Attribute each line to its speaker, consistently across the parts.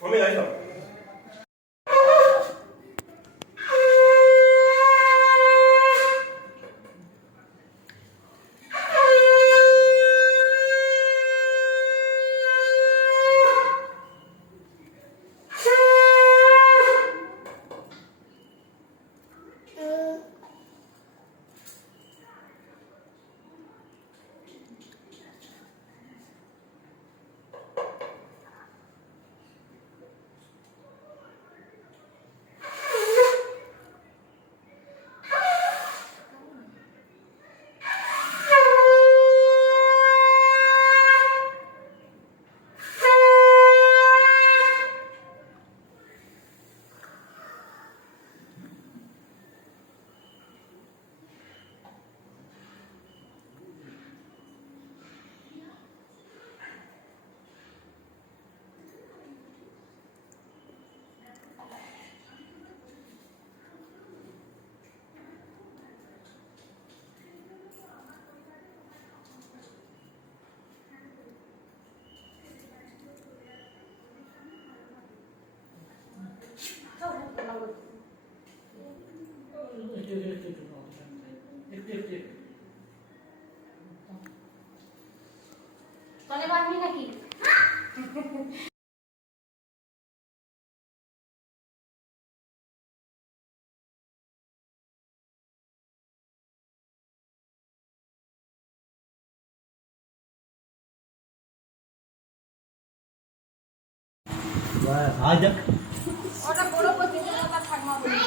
Speaker 1: 我们来一首。আজ
Speaker 2: ওটা বড় পঁচিশ টাকা থাকমা বলি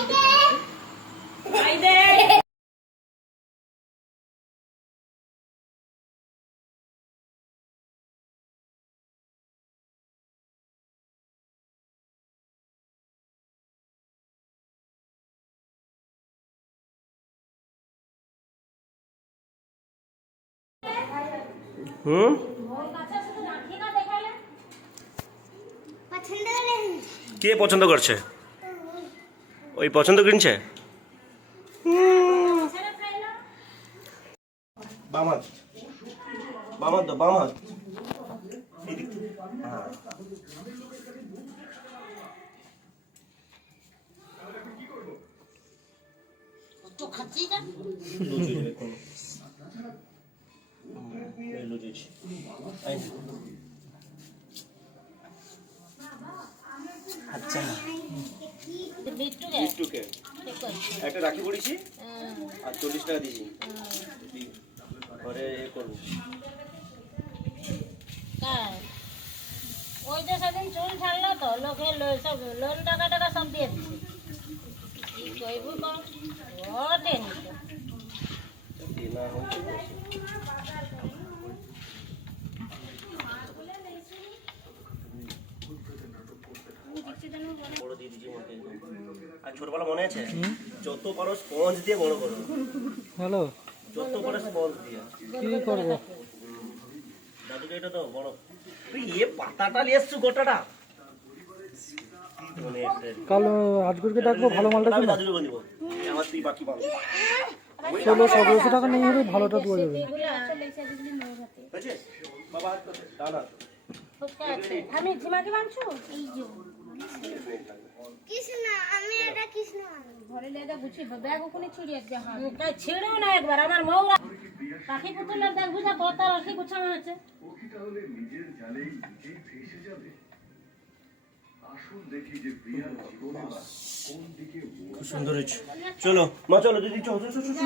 Speaker 1: হুম
Speaker 3: পছন্দ হলে
Speaker 1: কে পছন্দ করছে? ওই পছন্দ কিনছে? বাম হাত বাম হাত বাম হাত লুচি দেবে কোনো। হুম, এই লুচি। এই নে। আচ্ছা
Speaker 2: বিট্টুকে?
Speaker 1: একটা রাখি পড়েছি? আর চল্লিশ টাকা দিয়েছি। পরে এ করব।
Speaker 2: ওই যে সেদিন চুল ছাড়লো তো লোকে লো- সব লোন টাকা টাকা সব দিয়ে দিচ্ছে কি কইব কম ওটে নিতে
Speaker 1: কেনা হচ্ছে বড় দিয়ে দিয়েছি আর ছোটবেলা মনে আছে? যত পারো স্পঞ্জ দিয়ে বড় করো।
Speaker 4: হ্যালো
Speaker 1: যত পারো স্পঞ্জ দিয়ে।
Speaker 4: কি করব?
Speaker 1: দাদুকে এটা তো বড়। তুই এ পাতাটা নিয়ে এসছো গোটাটা।
Speaker 4: কাল আজগুরকে ডাকবো ভালো মালটা
Speaker 1: আমি
Speaker 4: কিনা।
Speaker 1: দাদুকে দিব। আমার তুই বাকি পাবো।
Speaker 4: ষোলো সতেরোশো টাকা নিয়ে হলে ভালোটা দেওয়া যাবে।
Speaker 1: বাবা
Speaker 2: আমি ঝিমাকে বানছু এই যে। হ্যাঁ। দেখ আছে।
Speaker 1: খুব সুন্দর হয়েছে। চলো মা চলো দিদি চলো চলো চলো,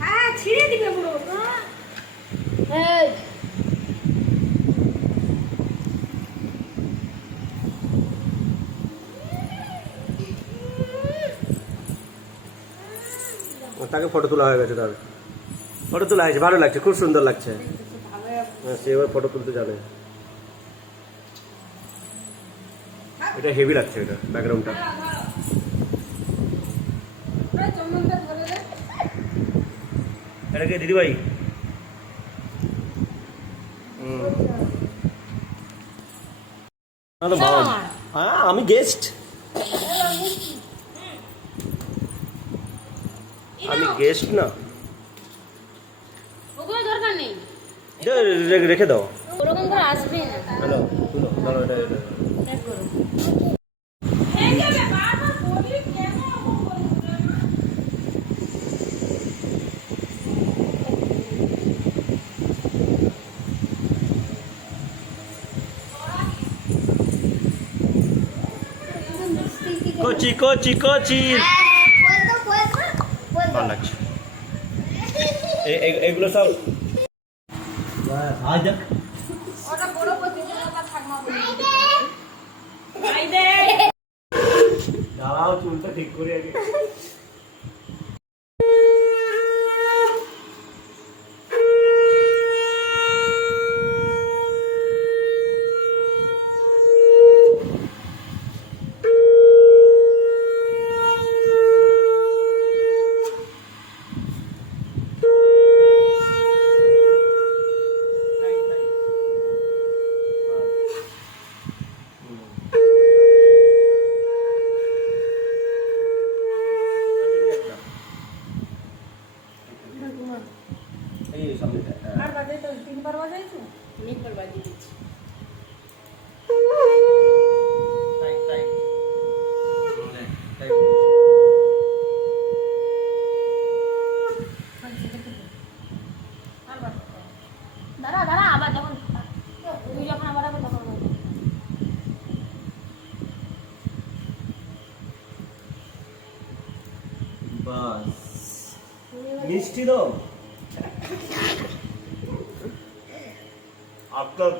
Speaker 3: হ্যাঁ ছিঁড়ে দিবে পুরো
Speaker 2: এই
Speaker 1: তাকে ফটো তোলা হয়ে গেছে তার। ফটো তোলা হয়েছে ভালো লাগছে খুব সুন্দর লাগছে। হ্যাঁ, সে এবার ফটো তুলতে জানে এটা হেভি লাগছে এটা ব্যাকগ্রাউন্ডটা এটা কে দিদি ভাই হ্যাঁ আমি গেস্ট আমি গেস্ট না।
Speaker 2: ওগুলো দরকার নেই।
Speaker 1: রেখে দাও।
Speaker 2: ওরকম করে আসবে না।
Speaker 1: হ্যালো দাঁড়াও এটা এটা।
Speaker 2: দেখ করো।
Speaker 1: কচি কচি কচি
Speaker 3: বলতো বলতো বলতো
Speaker 1: ভালো লাগছে এ- এ- এগুলো সব দাঁড়াও চুলটা ঠিক করে আগে এই সামনে
Speaker 2: আর বাজে তো তিনবার বাজাইছো তিনবার বাজিয়ে দিচ্ছি
Speaker 1: তাই তাই তাই
Speaker 2: দাঁড়া দাঁড়া আবার যখন তুই যখন আবার আবার তখন বলব।
Speaker 1: বাস মিষ্টি দাও আপনার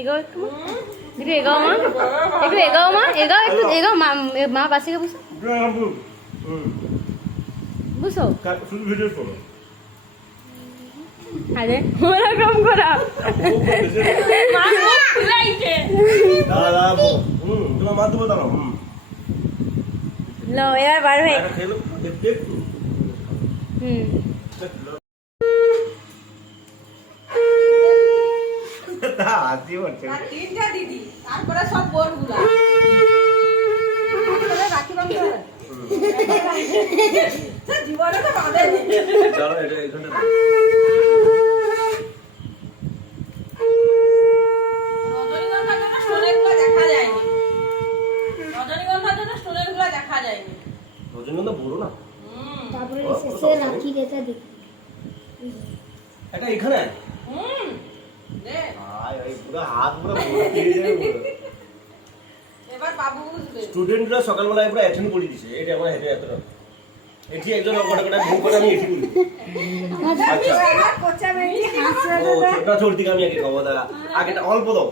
Speaker 2: এগাও একটু একটু এগাও মা। একটু এগাও মা। এগাও একটু এগাও মা। মা পাশে গিয়ে বসো। বসো
Speaker 1: শুধু ভিডিও করো।
Speaker 2: আরে ওরকম করা। মা ফুলাইছে
Speaker 1: দাদা তোমার মা দেবো দাঁড়াও।
Speaker 2: লো এবার বার হয়ে
Speaker 1: এটা খেলো একটু একটু।
Speaker 2: হুম।
Speaker 4: তিনটা দিদি তারপরে সব বোনগুলা রাখি জীবনে তো
Speaker 1: দাঁড়াও এটা এখানে
Speaker 4: রজনীগন্ধার জন্য স্টোনেরগুলো দেখা যায়নি রজনীগন্ধার জন্য স্টোনেরগুলো দেখা যায়নি
Speaker 1: রজনীগন্ধা বড় না
Speaker 3: তারপরে শেষে রাখি রেখে দিই
Speaker 1: এটা এখানে
Speaker 4: হুম নে,
Speaker 1: আয় এই পুরো হাত পুরো ভর্তি হয়ে যাবে পুরো।
Speaker 4: এবার বাবু বুঝবে
Speaker 1: স্টুডেন্টরা সকালবেলায় পুরো অ্যাটেন্ড করে দিছে এটা আমার হেঁটে এতটা ভুল করে আমি বলি আচ্ছা। ও ছোটটা আমি আগে খাব দাঁড়া। অল্প দাও।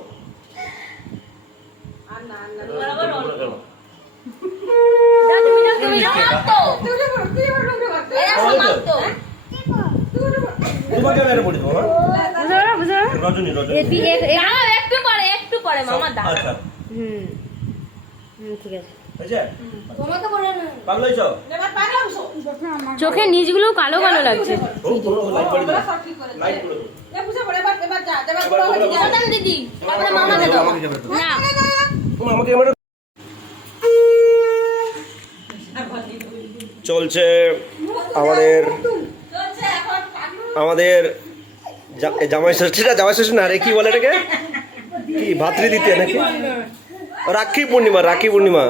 Speaker 1: তোমাকে আমি দেবো
Speaker 2: না
Speaker 1: রজনী রজনী
Speaker 2: একটু পরে একটু পরে মামা দাও
Speaker 1: আচ্ছা।
Speaker 2: হুম। হুম ঠিক আছে।
Speaker 1: হয়েছে
Speaker 3: তোমাকে বলে না।
Speaker 1: পাগল হয়েছ?
Speaker 4: এবার পারলাম
Speaker 2: চোখের নিচগুলো কালো কালো লাগছে। দিদি না।
Speaker 1: আমাকে চলছে আমাদের
Speaker 4: চলছে এখন পাগলু।
Speaker 1: আমাদের জামাই ষষ্ঠীটা জামাই ষষ্ঠী না রে কি বলে এটাকে? কি ভাতৃ দিতে নাকি? রাখি পূর্ণিমা রাখি পূর্ণিমা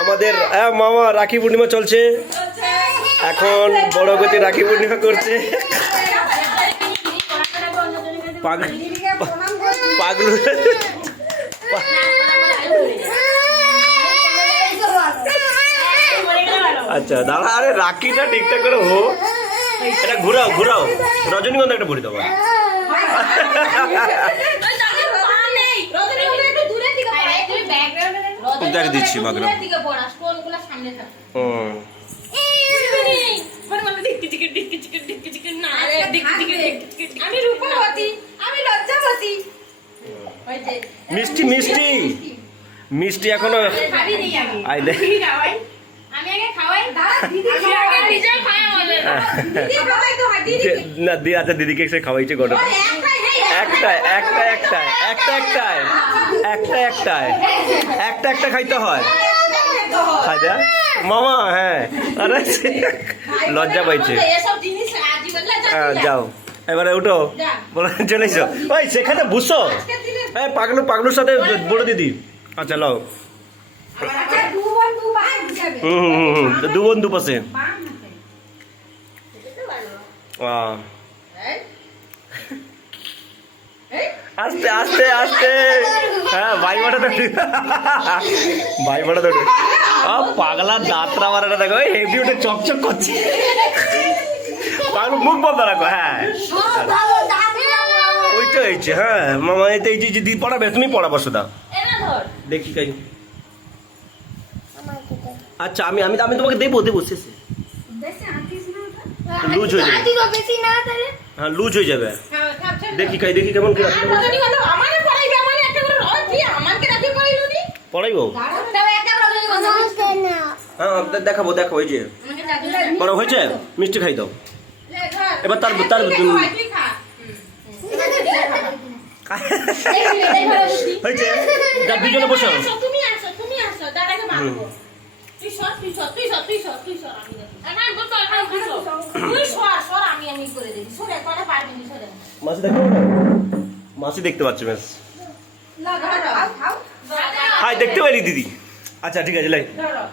Speaker 1: আমাদের হ্যাঁ মামা রাখি পূর্ণিমা চলছে এখন বড় গতি রাখি পূর্ণিমা করছে পাগল আচ্ছা দাদা আরে রাখিটা ঠিকঠাক করে হো এটা ঘুরাও ঘুরাও রজনীগন্ধা একটা ভরি দেবো
Speaker 2: আগে নিজে খাই আমাদের
Speaker 4: দিদি খাওয়াই। তো হয় দিদি
Speaker 1: দে- না দি আচ্ছা দিদিকে সে খাওয়াইছে গরম। একটাই একটা একটাই একটা একটাই একটা একটাই। একটা একটা খাইতে হয়। খাইতে মামা হ্যাঁ। আরে লজ্জা পাইছে। হ্যাঁ, যাও। এবারে উঠো। বলো চলে এসো। ওই সেখানে বুঝছ? এই পাগলু পাগলুর সাথে বড় দিদি। আচ্ছা লও। হুম হুম হুম দু বন্ধু পাশে। আহ, আস্তে আস্তে আস্তে। হ্যাঁ ভাই বাটা তো ভাই তো আ পাগলা দাঁতরা মারাটা দেখো হেভি উঠে চকচক করছে। পাগল মুখ বন্ধ রাখো হ্যাঁ। ওইটা হয়েছে হ্যাঁ। মামা এই তো এই যে দিদি পড়াবে তুমি পড়াবো
Speaker 2: এনা
Speaker 1: দেখি কাই। আচ্ছা আমি আমি আমি তোমাকে দেবো দেবো শেষে। লুজ হয়ে যাবে। হ্যাঁ লুজ হয়ে যাবে। দেখি খাই দেখি কেমন
Speaker 4: করে
Speaker 1: পড়াইবো হ্যাঁ দেখাবো দেখো ওই যে। বড় হয়েছে? মিষ্টি খাই দাও। এবার তার তার হয়েছে। যা দুজনে বসো
Speaker 4: তুমি আসো তুমি আসো দাদাকে মারবো তুই সর তুই সর তুই সর তুই সর তুই সর আমি
Speaker 1: মাসি দেখতে মাসি দেখতে পাচ্ছি
Speaker 4: না
Speaker 1: হাই, দেখতে পারি দিদি। আচ্ছা ঠিক আছে, লাই।
Speaker 4: ধরো না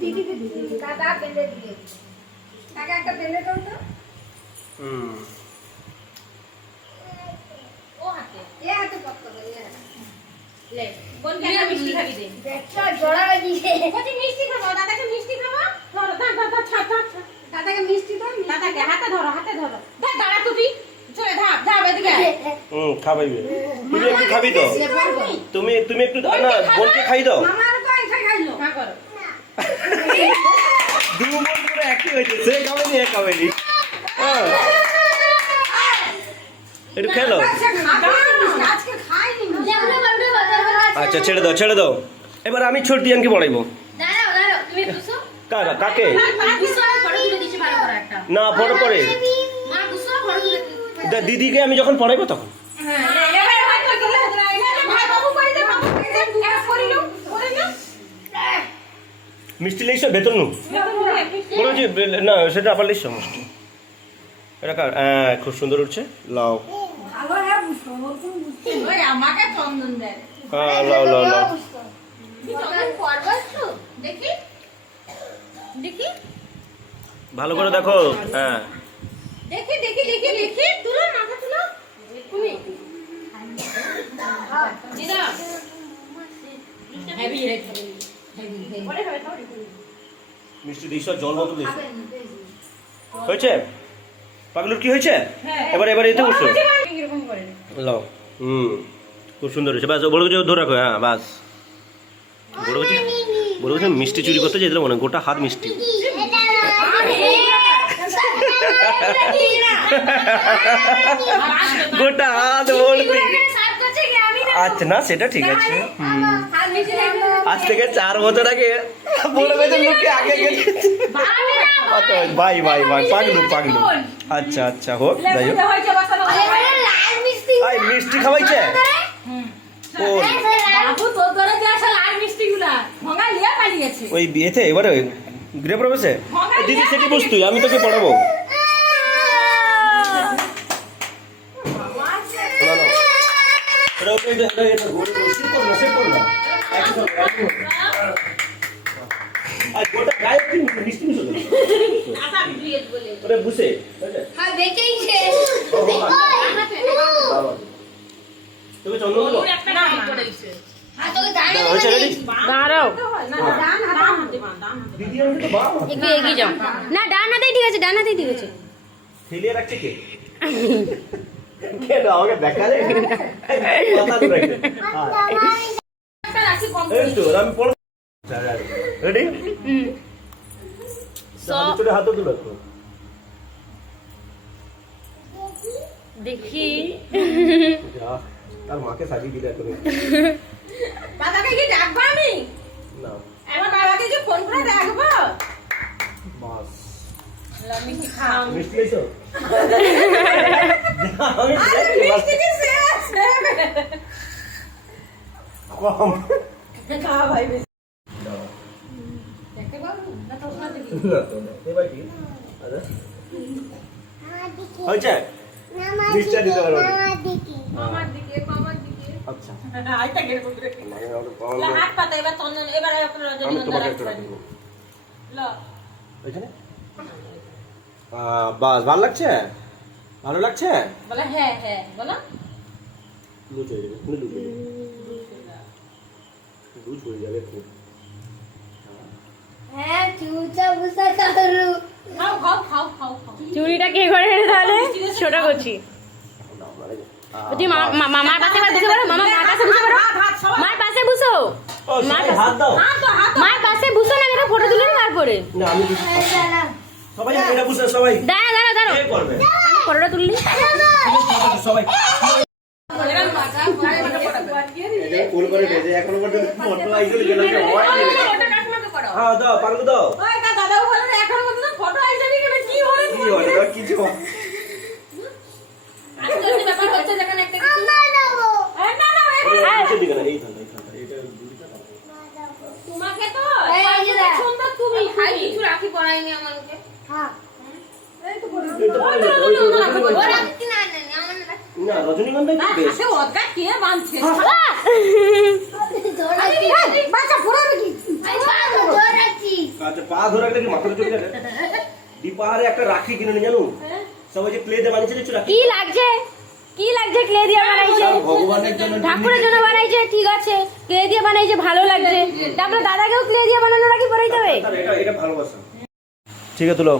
Speaker 2: দিদিকে
Speaker 3: দিবে দাদা বেঁধে দিবে কাকা একটা পেলে দাও তো।
Speaker 1: হুম।
Speaker 4: ও হাতে।
Speaker 3: এ হাতে পক্ক করে
Speaker 4: লে বোনকে একটা মিষ্টি খাবি দে।
Speaker 3: দেখছ জোড়া বাজিয়ে
Speaker 4: কচি মিষ্টি খাব দাদাকে মিষ্টি খাব? ধরো
Speaker 3: দাদাকে মিষ্টি দাও
Speaker 4: দাদাকে হাতে ধরো হাতে ধরো। ধর দাঁড়া তুই চলে ধাপ ধাপ এদিকে
Speaker 1: হুম খাবাইবে। তুমি একটু খাবি তো। তুমি তুমি একটু না বোনকে খাই দাও
Speaker 3: তো এটা খাইলো
Speaker 4: হ্যাঁ করো
Speaker 1: দু বোন করে একই হয়েছে সে খাবেনি এ খাবেনি হ্যাঁ। একটু খেলো
Speaker 3: করে
Speaker 1: আচ্ছা ছেড়ে দাও ছেড়ে দাও। এবার আমি ছোট দিয়ানকে পড়াইবো। কার কাকে?
Speaker 2: বুঝছ ফটো তুলে দিচ্ছি ভালো করে একটা।
Speaker 1: না পরে। পরে দিদিকে আমি যখন পড়াইবো তখন
Speaker 4: হ্যাঁ এবারে হয়তো গেলে ভাই বাবু করে দে বাবু করে দে এক করিলো করে না
Speaker 1: মিষ্টি লেগেছে ভেতর নু বলো যে না সেটা আবার লেগেছে মিষ্টি। এটা কার? হ্যাঁ খুব সুন্দর উঠছে। লাও।
Speaker 3: ভালো হ্যাঁ বুঝতো ওরকম বুঝতে
Speaker 4: ওই আমাকে চন্দন দেয়
Speaker 1: হ্যাঁ লাও লাও লাও। ভালো করে দেখো। হ্যাঁ।
Speaker 4: দেখি দেখি দেখি দেখি তুলো মাথা তুলো তুমি দিদা
Speaker 1: মিষ্টি দিয়েছ জল মতো দিয়েছ হয়েছে? পাগলুর কি হয়েছে? এবার এবার এতে বসো
Speaker 4: এরকম
Speaker 1: লাও। হুম খুব সুন্দর হয়েছে। বাস বড় কিছু ধরে রাখো হ্যাঁ বাস। বড় কিছু বড় কিছু মিষ্টি চুরি করতে যেতে মনে হয়, গোটা হাত মিষ্টি। গোটা হাত ভর্তি আচ্ছা না সেটা ঠিক আছে। হুম। আজ থেকে চার বছর আগে লোককে আগে গেছে আচ্ছা ভাই ভাই ভাই পাগলু পাগলু আচ্ছা আচ্ছা হোক যাই হোক
Speaker 3: লাল মিষ্টি
Speaker 1: আই মিষ্টি খাওয়াইছে ওই বিয়েতে এবারে গৃহ প্রবেশে দিদি সেটি বস তুই আমি তোকে পড়াবো। এটা এটা- এটা- না, করো না। আর গোটা গায়ে কি মিষ্টি- মিশো তো? ওরে বুঝে
Speaker 3: হ্যাঁ
Speaker 2: একটু এগিয়ে যাও। না ডান হাতেই ঠিক আছে ডান হাতেই ঠিক আছে।
Speaker 1: ফেলিয়ে রাখছে কে? কেন আমাকে দেখা যায় মাথা ধরে রাখছে। হ্যাঁ। এই তো আমি পড়ব। রেডি চলে হাত তুলে রাখো।
Speaker 2: দেখি।
Speaker 1: তার মাকে সাজিয়ে দিলে এখন
Speaker 4: দাদাকে কি ডাকবো আমি?
Speaker 1: না।
Speaker 4: আমার বাবাকে যে ফোন করে ডাকবো?
Speaker 1: বাস।
Speaker 4: লা, মিষ্টি খাও
Speaker 1: মিষ্টি লেছো আমি।
Speaker 4: মিষ্টি কি শেষ?
Speaker 1: কম।
Speaker 4: খাওয়া ভাই বেশি
Speaker 1: এবার হয়েছে? দিতে।
Speaker 4: দিকে দিকে
Speaker 1: আচ্ছা।
Speaker 4: আইটা গেলে। হাত পাতা এবার চন্দন এবার আপনার রজনীগন্ধা রাখবেন ল
Speaker 1: ওইখানে? আহ, বাস ভালো লাগছে? ভালো লাগছে?
Speaker 4: বলে হ্যাঁ হ্যাঁ বলো।
Speaker 1: লুচ হয়ে লুচ হয়ে যাবে হয়ে খুব
Speaker 3: হ্যাঁ
Speaker 2: চুরিটা কে করে তাহলে? ছোট করছি তুই মামার পাশে এবার বসে পড়ো মামা মার পাশে বসে
Speaker 4: সবাই
Speaker 2: মার পাশে বসো।
Speaker 1: ও সবাই হাত দাও।
Speaker 4: হাত তো হাত
Speaker 2: মার পাশে বসো না এটা ফটো তুলে নে তারপরে।
Speaker 1: সবাই এটা বুঝে সবাই।
Speaker 2: দাঁড়া দাঁড়া দাঁড়া। আমি ফটোটা তুললি।
Speaker 1: সবাই।
Speaker 4: এরকম মাথা ঘুরে ঘুরে পড়াবে
Speaker 1: এটা কোল করে বেজে এখনও পর্যন্ত ফটো আইগুলো গেল যে হয় নি।
Speaker 4: ওটা কাকিমাকে পড়াও
Speaker 1: হ্যাঁ দাও পাগলু দাও
Speaker 4: ওই তা দাদাও বলে না, পর্যন্ত ফটো আইসেনি কেন কি হলো
Speaker 1: কি হয় কিছু
Speaker 4: আজকে ব্যাপার হচ্ছে যেখানে একটা কিছু এই না না এই
Speaker 1: ওরে, নিচে না, এই ধানটা, এই ধানটা, এটা দুদিকটা
Speaker 4: তোমাকে তো
Speaker 3: এই যে
Speaker 4: সুন্দর তুমি খাই কিছু রাখি পড়াইনি আমাকে
Speaker 3: হ্যাঁ
Speaker 1: এই তো পরে যেত, তো, রজনীগন্ধা।
Speaker 3: ওরা কি না না না
Speaker 1: না, রজনীগন্ধাই তো best।
Speaker 4: হাতে কে
Speaker 3: রাখছি
Speaker 1: আচ্ছা, পা ধরে রাখলে কি মাথাটা চলে যাবে? ডিপ একটা রাখি কিনে নিয়ে জানো সবাই যে প্লেটে বানিয়েছে দেখছ রাখি?
Speaker 2: কি লাগছে? কি লাগছে ক্লে দিয়ে বানাইছে?
Speaker 1: ভগবানের জন্য
Speaker 2: ঠাকুরের জন্য বানাইছে ঠিক আছে। ক্লে দিয়ে বানাইছে ভালো লাগছে। তারপরে দাদাকেও ক্লে দিয়ে বানানো রাখি পরাইতে হবে?
Speaker 1: এটা এটা ভালোবাসা। ঠিক আছে তুলো।